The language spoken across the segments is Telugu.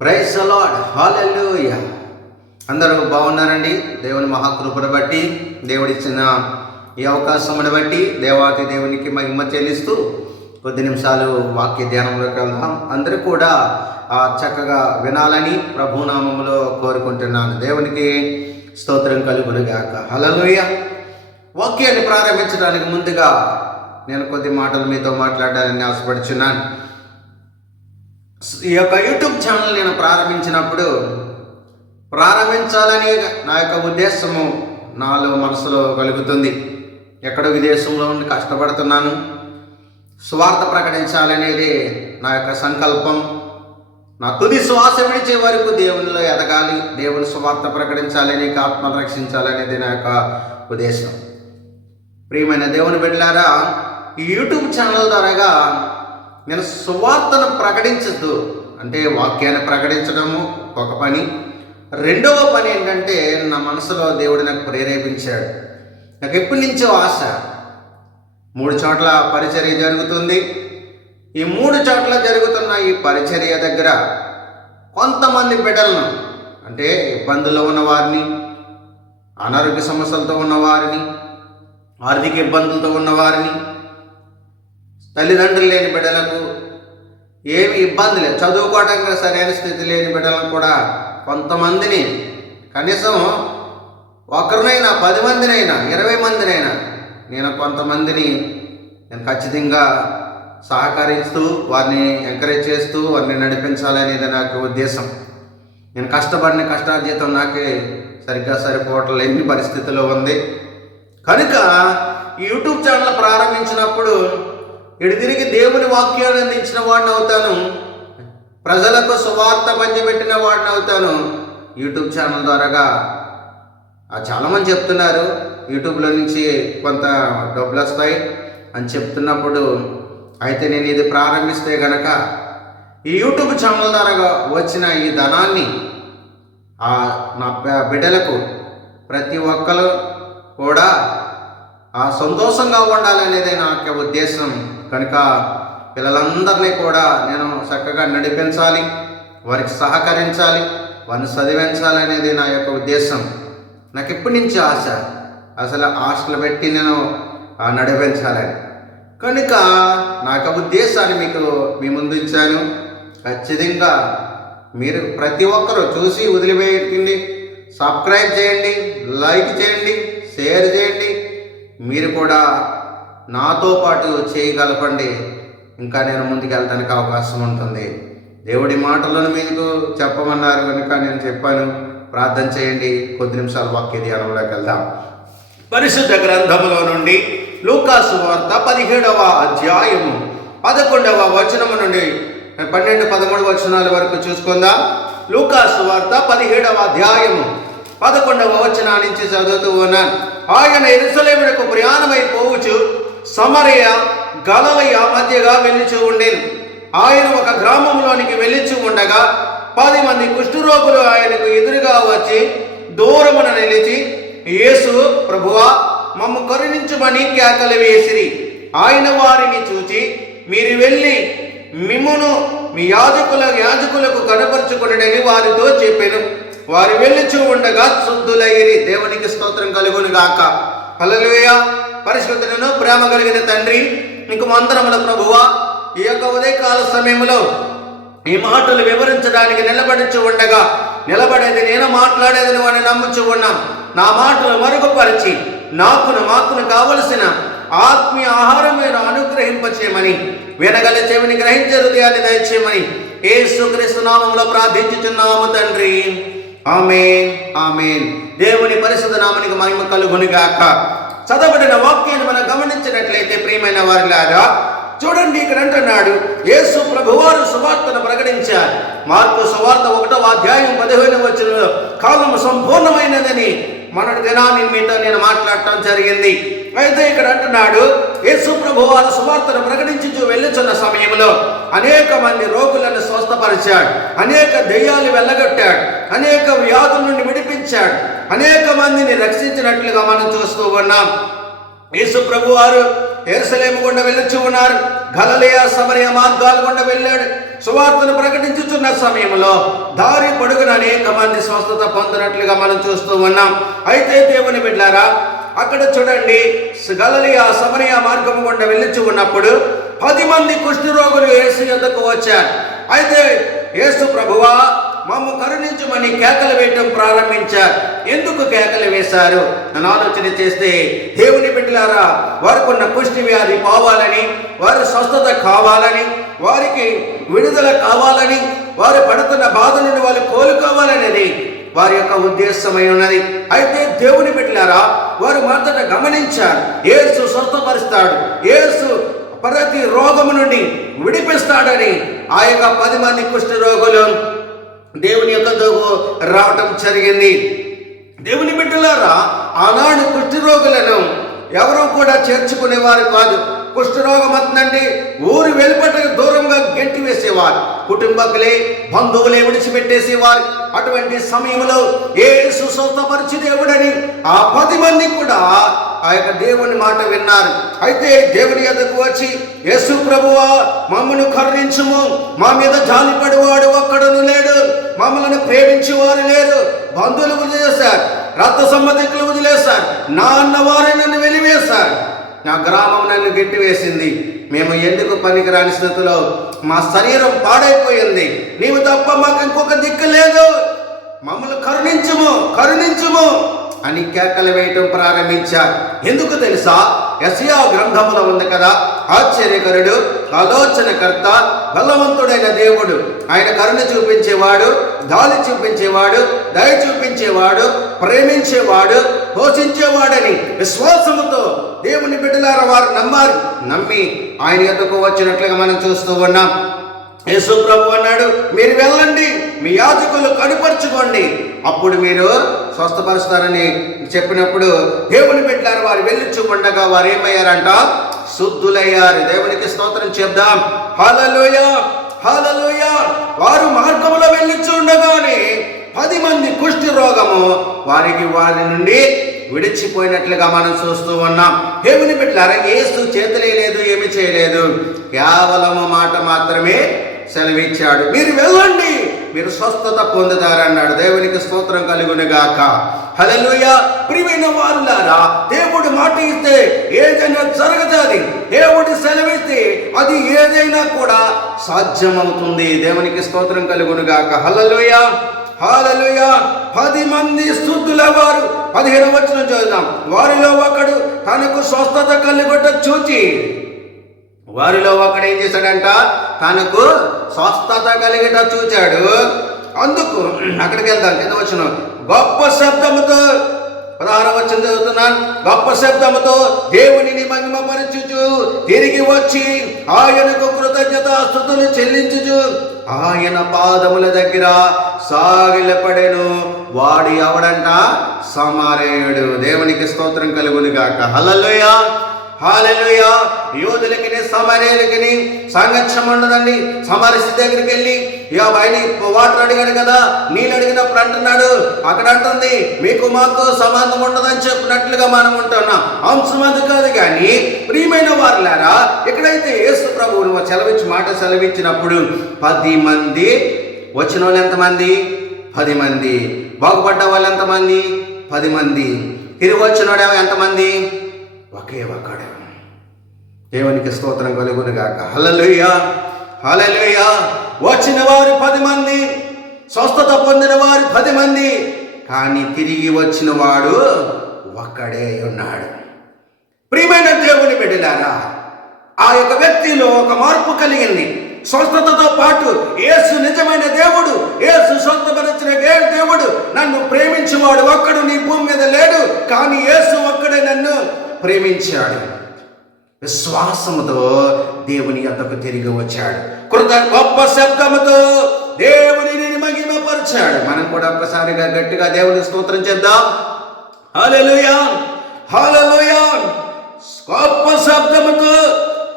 ప్రైస్ అలాడ్ హాలెలూయ అందరూ బాగున్నారండి? దేవుని మహాకృపను బట్టి దేవుడిచ్చిన ఈ అవకాశమును బట్టి దేవాతి దేవునికి మహిమ చెల్లిస్తూ కొద్ది నిమిషాలు వాక్య ధ్యానంలోకి వెళ్దాం. అందరూ కూడా ఆ, చక్కగా వినాలని ప్రభునామంలో కోరుకుంటున్నాను. దేవునికి స్తోత్రం కలుగునుగాక. హలలుయ వాక్యాన్ని ప్రారంభించడానికి ముందుగా నేను కొద్ది మాటలు మీతో మాట్లాడాలని ఆశపడుచున్నాను. ఈ యొక్క యూట్యూబ్ ఛానల్ నేను ప్రారంభించినప్పుడు ప్రారంభించాలని నా యొక్క ఉద్దేశము నాలో మనసులో కలుగుతుంది. ఎక్కడో విదేశంలో ఉండి కష్టపడుతున్నాను. స్వార్థ ప్రకటించాలనేది నా యొక్క సంకల్పం. నా తుది శ్వాస విడిచే వరకు దేవునిలో ఎదగాలి. దేవుని స్వార్థ ప్రకటించాలని ఆత్మను రక్షించాలనేది నా యొక్క ఉద్దేశం. ప్రియమైన దేవుని బిడ్డలారా ఈ యూట్యూబ్ ఛానల్ ద్వారాగా నేను సువార్తను ప్రకటించద్దు అంటే వాక్యాన్ని ప్రకటించడము ఒక పని. రెండవ పని ఏంటంటే నా మనసులో దేవుడు నాకు ప్రేరేపించాడు. నాకు ఎప్పటి నుంచో ఆశ. మూడు చోట్ల పరిచర్య జరుగుతుంది. ఈ మూడు చోట్ల జరుగుతున్న ఈ పరిచర్య దగ్గర కొంతమంది బిడ్డలను అంటే ఇబ్బందుల్లో ఉన్న వారిని అనారోగ్య సమస్యలతో ఉన్న వారిని ఆర్థిక ఇబ్బందులతో ఉన్న వారిని తల్లిదండ్రులు లేని బిడ్డలకు ఏమి ఇబ్బంది లేదు. చదువుకోవడానికి సరైన స్థితి లేని బిడ్డలకు కూడా కొంతమందిని కనీసం ఒకరినైనా పది మందినైనా ఇరవై మందినైనా నేను కొంతమందిని నేను ఖచ్చితంగా సహకరిస్తూ వారిని ఎంకరేజ్ చేస్తూ వారిని నడిపించాలనేది నాకు ఉద్దేశం. నేను కష్టపడిన కష్టార్జితం నాకే సరిగ్గా సరిపోవటం లేని పరిస్థితిలో ఉంది? కనుక ఈ యూట్యూబ్ ఛానల్ ప్రారంభించినప్పుడు ఇటు తిరిగి దేవుని వాక్యాన్ని అందించిన వాడిని అవుతాను. ప్రజలకు సువార్త పంచిపెట్టిన వాడిని అవుతాను. యూట్యూబ్ ఛానల్ ద్వారాగా. ఆ చాలామంది చెప్తున్నారు యూట్యూబ్లో నుంచి కొంత డబ్బులు వస్తాయి అని చెప్తున్నప్పుడు అయితే నేను ఇది ప్రారంభిస్తే గనక ఈ యూట్యూబ్ ఛానల్ ద్వారా వచ్చిన ఈ ధనాన్ని ఆ నా బిడ్డలకు ప్రతి ఒక్కరు కూడా ఆ సంతోషంగా ఉండాలనేదే నా యొక్క ఉద్దేశం. కనుక పిల్లలందరినీ కూడా నేను చక్కగా నడిపించాలి వారికి సహకరించాలి వారిని చదివించాలి అనేది నా యొక్క ఉద్దేశం. నాకు ఎప్పటి నుంచి ఆశ. అసలు ఆశలు పెట్టి నేను నడిపించాలని కనుక నాకు ఉద్దేశాన్ని మీకు మీ ముందు ఇచ్చాను. ఖచ్చితంగా మీరు ప్రతి ఒక్కరూ చూసి వదిలివేయండి సబ్స్క్రైబ్ చేయండి లైక్ చేయండి షేర్ చేయండి. మీరు కూడా నాతో పాటు చేయగలపండి. ఇంకా నేను ముందుకు వెళ్ళడానికి అవకాశం ఉంటుంది. దేవుడి మాటలను మీకు చెప్పమన్నారు కనుక నేను చెప్పాను. ప్రార్థన చేయండి. కొద్ది నిమిషాలు వాక్య ధ్యానంలోకి వెళ్దాం. పరిశుద్ధ గ్రంథములో నుండి లూకాసు వార్త పదిహేడవ అధ్యాయము పదకొండవ వచనము నుండి పన్నెండు పదమూడు వచనాల వరకు చూసుకుందాం. లూకాసు వార్త పదిహేడవ అధ్యాయము పదకొండవ వచనా నుంచి చదువుతూ ఉన్నాను. ఆయన ఎరుసలేమునకు ప్రయాణమై పోవచ్చు సమరయ గలలయ మధ్యగా వెళ్ళిచూ ఉండేను. ఆయన ఒక గ్రామంలోనికి వెళ్ళిచూ ఉండగా పది మంది కుష్ఠరోగులు ఆయనకు ఎదురుగా వచ్చి దూరమున నిలిచి యేసు ప్రభువా మమ్ము కరుణించుమని కేకలు వేసిరి. ఆయన వారిని చూచి మీరు వెళ్ళి మిమ్మును మీ యాజకుల యాజకులకు కనపరుచుకునడని వారితో చెప్పాను. వారు వెళ్ళిచూ ఉండగా శుద్ధులయ్యిరి. దేవునికి స్తోత్రం కలుగును గాక హల్లెలూయా. పరిశుద్ధులను ప్రేమ కలిగిన తండ్రి. నీకు మందరముల ప్రభువా ఈ యొక్క ఉదయకాల సమయంలో ఈ మాటలు వివరించడానికి నిలబడుచు ఉండగా నిలబడేది నేను మాట్లాడేది నువ్వు అని నమ్ముచు ఉన్నాం. నా మాటలు మరుగుపరిచి నాకును మాకును కావలసిన ఆత్మీయ ఆహారం మీరు అనుగ్రహింపచేయమని వినగల చెవిని గ్రహించే హృదయాన్ని దయచేయమని ఏ సుక్రీస్తు నామంలో ప్రార్థించుచున్నాము తండ్రి. ఆమె ఆమెన్. దేవుని పరిశుద్ధ నామానికి మహిమ కలుగునిగాక. చదవబడిన వాక్యాన్ని మనం గమనించినట్లయితే ప్రియమైన వారిలాగా చూడండి ఇక్కడ అంటున్నాడు యేసు ప్రభువారు సువార్తను ప్రకటించారు. మార్పు సువార్త ఒకటో అధ్యాయం పదిహేను వచ్చిన కాలం సంపూర్ణమైనదని మన దినాన్ని మీతో నేను మాట్లాడటం జరిగింది. అయితే ఇక్కడ అంటున్నాడు యేసు ప్రభువారు సువార్తను ప్రకటించుచు వెళ్ళుచున్న సమయంలో అనేక మంది రోగులను స్వస్థపరిచాడు అనేక దెయ్యాలు వెళ్ళగొట్టాడు అనేక వ్యాధుల నుండి విడిపించాడు అనేక మందిని రక్షించినట్లుగా మనం చూస్తూ ఉన్నాం. యేసు ప్రభు వారు ఎరుసలేము గుండా వెళ్ళొచ్చి ఉన్నారు. గలలియా సమరయ మార్గాలు గుండా వెళ్ళాడు. సువార్తను ప్రకటించుచున్న సమయంలో దారి పొడుగున అనేక మంది స్వస్థత పొందినట్లుగా మనం చూస్తూ ఉన్నాం. అయితే దేవుని బిడ్డారా అక్కడ చూడండి గలలియా సమరయ మార్గం గుండా వెళ్ళొచ్చు ఉన్నప్పుడు పది మంది కుష్ఠరోగులు ఏసు యొద్దకు వచ్చారు. అయితే యేసు ప్రభువా మమ్ము కరుణించమని కేకలు వేయటం ప్రారంభించారు ఎందుకు కేకలు వేశారు? అని ఆలోచన చేస్తే దేవుని బిడ్డలారా వారికి ఉన్న కుష్టి వ్యాధి పోవాలని వారి స్వస్థత కావాలని వారికి విడుదల కావాలని వారు పడుతున్న బాధ నుండి వాళ్ళు కోలుకోవాలనేది వారి యొక్క ఉద్దేశమై ఉన్నది. అయితే దేవుని బిడ్డలారా వారు మొదట గమనించారు. ఏసు స్వస్థపరుస్తాడు. ఏసు ప్రతి రోగము నుండి విడిపిస్తాడని ఆ యొక్క పది మంది కుష్ఠ రోగులు దేవుని యొక్క రావటం జరిగింది. దేవుని బిడ్డలారా ఆనాడు కుష్ఠరోగులను ఎవరు కూడా చేర్చుకునేవారు కాదు. కుష్ఠరోగం అందండి ఊరు వెలుపటకు దూరంగా గెంటి వేసేవారు. కుటుంబకులే బంధువులే విడిచిపెట్టేసేవారు. అటువంటి సమయంలో ఏ సుస్వస్థపరిచి దేవుడని ఆ పది మంది కూడా ఆ యొక్క దేవుని మాట విన్నారు. అయితే దేవుని ఎదుకు వచ్చి యేసు ప్రభువా మమ్మను కరుణించుము. మా మీద జాలిపడివాడు ఒక్కడను లేడు. మమ్మల్ని ప్రేమించేవారు లేరు. బంధువులు వదిలేశారు. రక్త సంబంధికులు వదిలేశారు. నా అన్నవారే నన్ను వెలివేశారు. నా గ్రామం నన్ను గెట్టివేసింది. మేము ఎందుకు పనికిరాని స్థితిలో? మా శరీరం పాడైపోయింది. నీవు తప్ప మాకు ఇంకొక దిక్కు లేదు. మమ్మల్ని కరుణించుము కరుణించుము. అని కేకలు వేయటం ప్రారంభించారు. ఎందుకు తెలుసా? యసియా గ్రంథములో ఉంది కదా ఆశ్చర్యకరుడు ఆలోచనకర్త బలవంతుడైన దేవుడు. ఆయన కరుణ చూపించేవాడు గాలి చూపించేవాడు దయ చూపించేవాడు ప్రేమించేవాడు పోషించేవాడని విశ్వాసముతో దేవుని బిడ్డలార వారు నమ్మారు నమ్మి ఆయన ఎదుకు వచ్చినట్లుగా మనం చూస్తూ ఉన్నాం. యేసు ప్రభు అన్నాడు మీరు వెళ్ళండి మీ యాజకులు కనుపరుచుకోండి. అప్పుడు మీరు స్వస్థపరుస్తారని చెప్పినప్పుడు దేవుని పెట్టారు వారు వెళ్ళిచ్చు వారు ఏమయ్యారంట? శుద్ధులయ్యారు. దేవునికి స్తోత్రం చెప్దాం. హలలోయ హలలోయ వారు మార్గంలో వెళ్ళి చూడగానే పది మంది కుష్టి రోగము వారికి వారి నుండి విడిచిపోయినట్లుగా మనం చూస్తూ ఉన్నాం. దేవుని బిడ్డలారా ఏసు చేతులే లేదు ఏమి చేయలేదు. కేవలము మాట మాత్రమే సెలవిచ్చాడు. మీరు వెళ్ళండి. మీరు స్వస్థత పొందుతారన్నాడు. దేవునికి స్తోత్రం కలుగునుగాక. హలలుయ ప్రియమైన వారులారా దేవుడు మాట ఇస్తే ఏదైనా జరుగుతుంది. దేవుడు సెలవిస్తే అది ఏదైనా కూడా సాధ్యమవుతుంది. దేవునికి స్తోత్రం కలుగునుగాక. హలలుయ హాలలుయ పది మంది స్థుతుల వారు పదిహేను వచ్చిన చూద్దాం వారిలో ఒకడు తనకు స్వస్థత కలుగొట్ట చూచి వారిలో ఒకడు ఏం చేశాడంట? తనకు స్వస్థత కలిగట చూచాడు. అందుకు అక్కడికి వెళ్దాం. కింద వచ్చిన గొప్ప శబ్దముతో పదహారం వచ్చిన చదువుతున్నాను. గొప్ప శబ్దముతో దేవునిని మహిమపరచుచు తిరిగి వచ్చి ఆయనకు కృతజ్ఞత స్థుతులు చెల్లించుచు ఆయన పాదముల దగ్గర సాగిలపడెను. వాడి ఎవడంట? సమారేయుడు. దేవునికి స్తోత్రం కలుగును గాక హాలెలుయా. యోధులకి సమరేలకి సాంగత్యం ఉండదండి సమరసి దగ్గరికి వెళ్ళి ఇక ఆయన వాటర్ అడిగాడు కదా నీళ్ళు అడిగినప్పుడు అంటున్నాడు. అక్కడ అంటుంది మీకు మాకు సంబంధం ఉండదని చెప్పినట్లుగా మనం ఉంటున్నాం. అంశం అది కాదు కానీ ప్రియమైన వారులారా ఎక్కడైతే యేసు ప్రభువును సెలవిచ్చి మాట సెలవిచ్చినప్పుడు పది మంది వచ్చిన వాళ్ళు ఎంతమంది? పది మంది. బాగుపడ్డ వాళ్ళు ఎంతమంది? పది మంది. తిరిగి వచ్చినోడేమో ఎంతమంది? ఒకే ఒక్కడే దేవునికి స్తోత్రం కలుగును గాక హల్లెలూయ. వచ్చిన వారు పది మంది స్వస్థత పొందిన వారు పది మంది కానీ తిరిగి వచ్చిన వాడు ఒక్కడే ఉన్నాడు. ప్రియమైన దేవుని బిడ్డలారా ఆ యొక్క వ్యక్తిలో ఒక మార్పు కలిగింది. స్వస్థతతో పాటు ఏసు నిజమైన దేవుడు ఏసు స్వస్థపరిచిన గే- దేవుడు నన్ను ప్రేమించేవాడు ఒక్కడు నీ భూమి మీద లేడు కానీ ఏసు ఒక్కడే నన్ను ప్రేమించాడు. విశ్వాసముతో దేవుని యొద్దకు తిరిగి వచ్చాడు. కృత గొప్ప శబ్దముతో దేవుని మహిమపరిచాడు. మనం కూడా ఒక్కసారిగా గట్టిగా దేవుని స్తోత్రం చేద్దాం. హల్లెలూయా! హల్లెలూయా! గొప్ప శబ్దముతో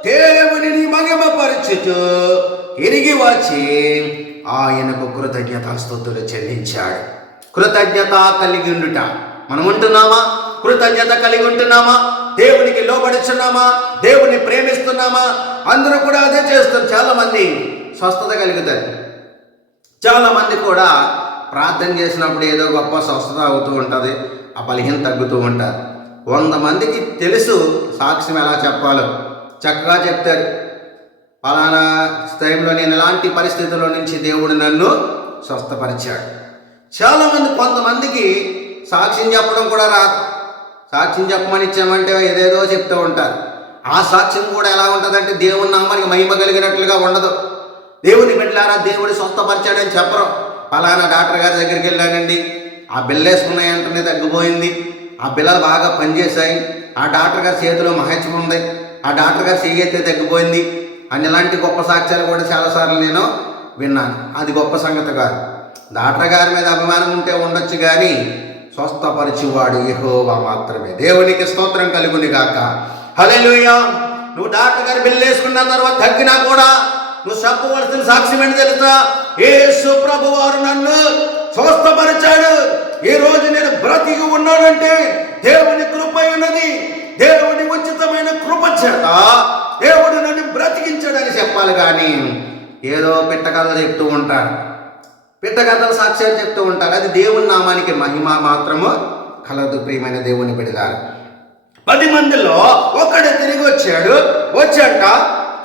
దేవునిని మహిమపరచుతూ తిరిగి వచ్చి ఆయనకు కృతజ్ఞతాస్తుతులు చెల్లించాడు. కృతజ్ఞత కలిగి ఉండుట. మనం ఉంటున్నామా కృతజ్ఞత కలిగి ఉంటున్నామా? దేవునికి లోబడుచున్నామా? దేవుని ప్రేమిస్తున్నామా? అందరూ కూడా అదే చేస్తారు. చాలామంది స్వస్థత కలుగుతారు. చాలామంది కూడా ప్రార్థన చేసినప్పుడు ఏదో గొప్ప స్వస్థత అవుతూ ఉంటుంది ఆ బలహీన తగ్గుతూ ఉంటారు. వంద మందికి తెలుసు సాక్ష్యం ఎలా చెప్పాలో. చక్కగా చెప్తారు. పలానా టైంలో నేను ఎలాంటి పరిస్థితుల్లో నుంచి దేవుడు నన్ను స్వస్థపరిచాడు. చాలామంది కొంతమందికి సాక్ష్యం చెప్పడం కూడా రాదు. సాక్ష్యం చెప్పమని ఇచ్చామంటే ఏదేదో చెప్తూ ఉంటారు. ఆ సాక్ష్యం కూడా ఎలా ఉంటుందంటే దేవుని నామానికి మహిమ కలిగినట్లుగా ఉండదు. దేవుని బిడ్డలారా దేవుడు స్వస్థపరిచాడని చెప్పరు. పలానా డాక్టర్ గారి దగ్గరికి వెళ్ళానండి. ఆ బిల్లేసుకున్నాయంటనే తగ్గిపోయింది. ఆ పిల్లలు బాగా పనిచేశాయి. ఆ డాక్టర్ గారి చేతిలో మహత్యం ఉంది. ఆ డాక్టర్ గారి చెయ్యి అయితే తగ్గిపోయింది. అని ఇలాంటి గొప్ప సాక్ష్యాలు కూడా చాలాసార్లు నేను విన్నాను. అది గొప్ప సంగతి కాదు. డాక్టర్ గారి మీద అభిమానం ఉంటే ఉండొచ్చు కానీ స్వస్థపరిచేవాడు యహోవా మాత్రమే. దేవునికి స్తోత్రం కలుగుని గాక హల్లెలూయా. నువ్వు డాక్టర్ గారి బిల్లు వేసుకున్న తర్వాత తగ్గినా కూడా నువ్వు చెప్పవలసిన సాక్ష్యం ఏంటి తెలుసా? యేసు ప్రభు వారు నన్ను స్వస్థపరిచాడు. ఈ రోజు నేను బ్రతికి ఉన్నానంటే దేవుని కృప ఉన్నది. దేవుని ఉచితమైన కృప చేత దేవుడు నన్ను బ్రతికించాడని చెప్పాలి కానీ ఏదో పిట్టకథలు చెప్తూ ఉంటారు. పిట్టగతల సాక్ష్యాలు చెప్తూ ఉంటారు. అది దేవుని నామానికి మహిమ మాత్రము కలదు ప్రియమైన దేవుని బిడగారు పది మందిలో ఒకడు తిరిగి వచ్చాడు. వచ్చాక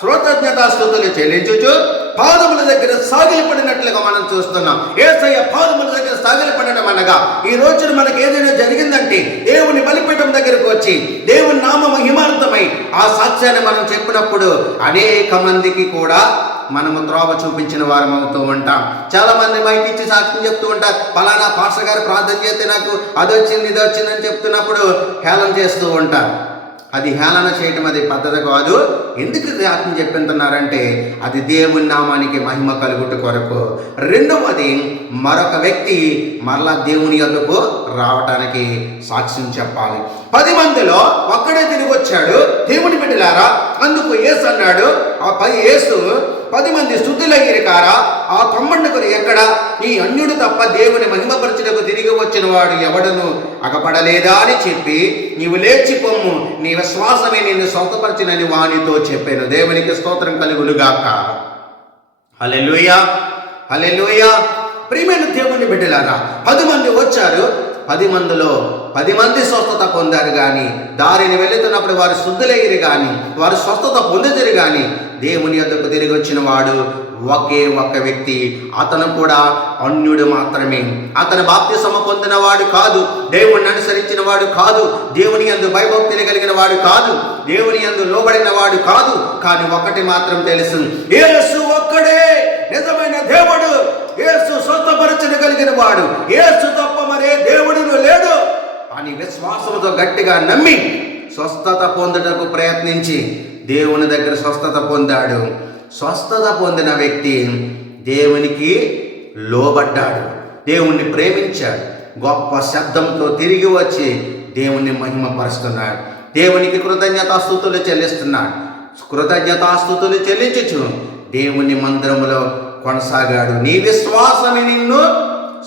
కృతజ్ఞతాస్తుతులు చెల్లించుచు పాదముల దగ్గర సాగిలిపడినట్లుగా మనం చూస్తున్నాం. ఏసయ్య పాదముల దగ్గర సాగిలిపడడం అనగా ఈ రోజున మనకి ఏదైనా జరిగిందంటే దేవుని బలిపీఠం దగ్గరకు వచ్చి దేవుని నామ మహిమార్థమై ఆ సాక్ష్యాన్ని మనం చెప్పినప్పుడు అనేక మందికి కూడా మనము త్రోవ చూపించిన వారం అవుతూ ఉంటాం. చాలామంది మైకి ఇచ్చి సాక్ష్యం చెప్తూ ఉంటారు. పలానా పాస్టర్ గారు ప్రార్థన చేస్తే నాకు అది వచ్చింది ఇది వచ్చిందని చెప్తున్నప్పుడు హేళన చేస్తూ ఉంటారు. అది హేళన చేయటం అది పద్ధతి కాదు. ఎందుకు ఆత్మ చెప్తున్నారంటే అది దేవుని నామానికి మహిమ కలుగుట కొరకు. రెండవది మరొక వ్యక్తి మరలా దేవుని యొక్కకు రావటానికి సాక్ష్యం చెప్పాలి. పది మందిలో ఒక్కడే తిరిగి వచ్చాడు. దేవుని బిడ్డలారా అందుకు యేసు అన్నాడు. ఆ పది ఏసు పది మంది స్థుతులయ్యిరి కారా ఆ తమ్మండుకుని ఎక్కడ? నీ అన్యుడు తప్ప దేవుని మహిమపరచుటకు తిరిగి వచ్చిన వాడు ఎవడను? అగపడలేదా అని చెప్పి నీవు లేచి పొమ్ము. నీ విశ్వాసమే నిన్ను సొంతపరచినని వానితో చెప్పాను. దేవునికి స్తోత్రం కలుగులుగాక హల్లెలూయా! హల్లెలూయా! ప్రియమైన దేవుని బిడ్డలారా పది మంది వచ్చారు. పది మందిలో పది మంది స్వస్థత పొందారు కానీ దారిని వెళుతున్నప్పుడు వారు శుద్ధులయ్యారు కానీ వారు స్వస్థత పొందుతారు కానీ దేవుని యొద్దకు తిరిగి వచ్చిన వాడు ఒకే ఒక్క వ్యక్తి. అతను కూడా అన్యుడు మాత్రమే. అతను బాప్తిసమ పొందిన వాడు కాదు దేవుణ్ణి అనుసరించిన వాడు కాదు దేవుని యందు భయభక్తిని కలిగిన వాడు కాదు దేవుని యందు లోబడిన వాడు కాదు కానీ ఒకటి మాత్రం తెలుసు. యేసు ఒక్కడే నిజమైన దేవుడు. యేసు స్వస్థపరచన కలిగిన వాడు. యేసు తప్ప మరే దేవుడును లేడు. కానీ విశ్వాసంతో గట్టిగా నమ్మి స్వస్థత పొందుటకు ప్రయత్నించి దేవుని దగ్గర స్వస్థత పొందాడు. స్వస్థత పొందిన వ్యక్తి దేవునికి లోబడ్డాడు. దేవుణ్ణి ప్రేమించాడు. గొప్ప శబ్దంతో తిరిగి వచ్చి దేవుణ్ణి మహిమపరుస్తున్నాడు. దేవునికి కృతజ్ఞతాస్థుతులు చెల్లిస్తున్నాడు. కృతజ్ఞతాస్థుతులు చెల్లించుచు దేవుని మందిరములో కొనసాగాడు. నీ విశ్వాసమే నిన్ను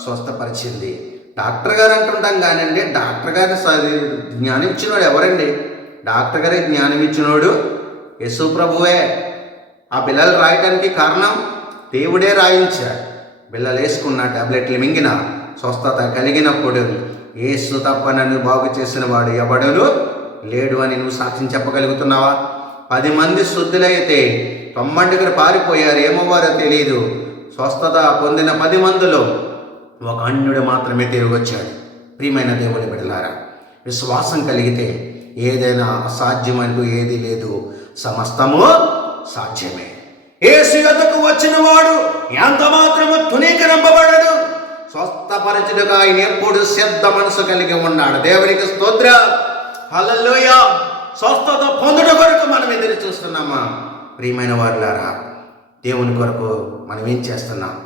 స్వస్థపరిచింది. డాక్టర్ గారు అంటుంటాం కానండి డాక్టర్ గారిని స- జ్ఞానం ఇచ్చినోడు ఎవరండి? డాక్టర్ గారికి జ్ఞానం ఇచ్చినోడు యేసు ప్రభువే. ఆ బిల్లలు రాయటానికి కారణం దేవుడే రాయించాడు. బిల్లలు వేసుకున్న టాబ్లెట్లు మింగిన స్వస్థత కలిగినప్పుడు ఏసు తప్ప నన్ను బాగు చేసిన వాడు ఎవడను లేడు అని నువ్వు సాక్ష్యం చెప్పగలుగుతున్నావా? పది మంది శుద్ధులైతే తొమ్మండుగురు పారిపోయారు ఏమవ్వారో తెలియదు స్వస్థత పొందిన పది మందిలో ఒక అన్యుడు మాత్రమే తిరిగి వచ్చాడు ప్రియమైన దేవుని బిడలారా విశ్వాసం కలిగితే ఏదైనా అసాధ్యం అంటూ ఏది లేదు. సమస్తము సాధ్యమే. ఏసు యొద్దకు వచ్చిన వాడు ఎంత మాత్రము తునీకరింపబడడు స్వస్థపరచుడుగా ఆయన ఎప్పుడు సిద్ధ మనసు కలిగి ఉన్నాడు. దేవునికి స్తోత్ర. హలలోయ స్వస్థత పొందుట కొరకు మనం ఎదురు చూస్తున్నామా? ప్రియమైన వారులారా దేవుని కొరకు మనం ఏం చేస్తున్నాం?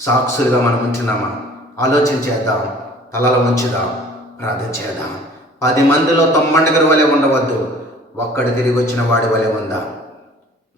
సాక్షులుగా మనం ఉంచున్నామా ఆలోచన చేద్దాం తలలో ఉంచుదాం ప్రార్థన చేద్దాం. పది మందిలో తొమ్మండగరి వలె ఉండవద్దు ఒక్కడు తిరిగి వచ్చిన వాడి వలె ఉందా?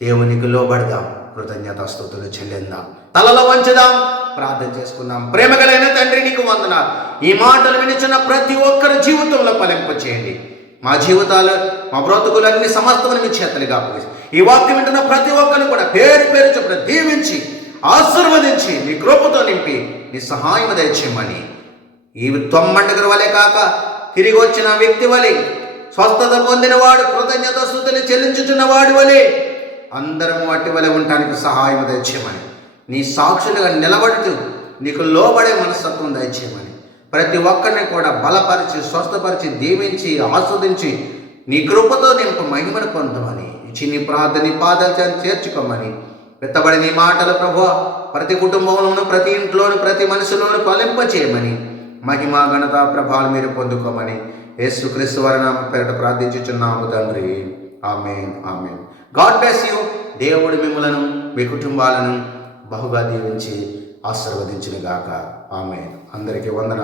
దేవునికి లోబడదాం కృతజ్ఞత స్థుతులు చెల్లిందాం. తలలో వంచుదాం ప్రార్థన చేసుకుందాం. ప్రేమగలైన తండ్రి నీకు వందన ఈ మాటలు వినిచిన ప్రతి ఒక్కరి జీవితంలో ఫలింప చేయండి. మా జీవితాలు మా బ్రతుకులన్నీ సమస్తమని మీ చేతలుగా ఈ వాక్యం వింటున్న ప్రతి ఒక్కరిని కూడా పేరు పేరు చెప్పిన దీవించి ఆశీర్వదించి నీ కృపతో నింపి నీ సహాయం దయచేయమని ఈ తొమ్మండుగుల వలె కాక తిరిగి వచ్చిన వ్యక్తి వలె స్వస్థత పొందినవాడు కృతజ్ఞత స్థుతులు చెల్లించుచున్నవాడు వలె అందరం వాటి వలె ఉండటానికి సహాయం దయచేయమని నీ సాక్షులుగా నిలబడుతూ నీకు లోబడే మనస్తత్వం దయచేయమని. ప్రతి ఒక్కరిని కూడా బలపరిచి స్వస్థపరిచి దీవించి ఆస్వాదించి నీ కృపతో నింపు మహిమను పొందమని. ఇచ్చి నీ ప్రార్థన పాదాలు చేర్చుకోమని. వెత్తబడి నీ మాటలు ప్రభు ప్రతి కుటుంబంలోను ప్రతి ఇంట్లోను ప్రతి మనిషిలోను ఫలింపచేయమని. మహిమ ఘనత ప్రభావాలు మీరు పొందుకోమని. యేసుక్రీస్తు వారి నామ పేరట ప్రార్థించుచున్నాము తండ్రి. Amen amen. God bless you. దేవుడు మిమ్మలను మీ కుటుంబాలను బహుగా దీవించి ఆశీర్వదించిన గాక ఆమె అందరికీ వందన